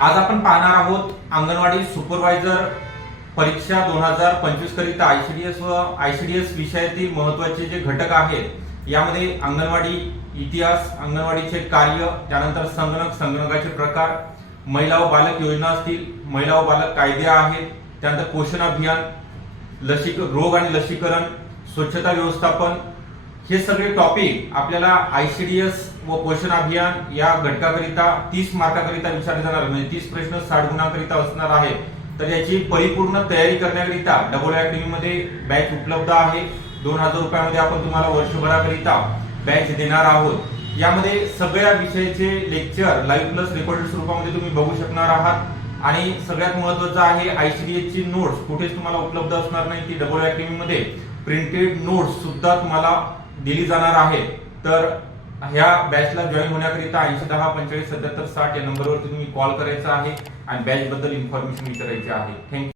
आज आपण पाहणार आहोत अंगणवाडी सुपरवायझर परीक्षा 2025 करिता आयसीडीएस व आयसीडीएस विषयातील महत्त्वाचे जे घटक आहेत यामध्ये अंगणवाडी इतिहास, अंगणवाडीचे कार्य, त्यानंतर संगणकाचे प्रकार, महिला व बालक योजना असतील, महिला व बालक कायदे आहेत, त्यानंतर पोषण अभियान, रोग आणि लसीकरण, स्वच्छता व्यवस्थापन, हे सगळे टॉपिक आपल्याला आयसीडीएस व पोषण अभियान या घटकाकरिता 30 मार्काकरिता विचारले जाणार, म्हणजे 30 प्रश्न 60 गुणांकरिता असणार आहेत. तर याची परिपूर्ण तयारी करण्याकरिता डबल अकॅडमी मध्ये बॅच उपलब्ध आहे. 2000 रुपयामध्ये आपण तुम्हाला वर्षभराकरिता बॅच देणार आहोत. यामध्ये सगळ्या विषयाचे लेक्चर लाईव्ह प्लस रेकॉर्डेड स्वरूपामध्ये तुम्ही बघू शकणार आहात आणि सगळ्यात महत्त्वाचं आहे आयसीडीएस ची नोट्स कुठेच तुम्हाला उपलब्ध असणार नाही. ती डबल अकॅडमी मध्ये प्रिंटेड नोट्स सुद्धा तुम्हाला दिली जाणार आहे. तर ह्या बॅचला जॉईन होण्याकरिता 8010 45 77 60 या नंबरवरती तुम्ही कॉल करायचा आहे आणि बॅच बद्दल इन्फॉर्मेशन विचारायची आहे. थँक्यू.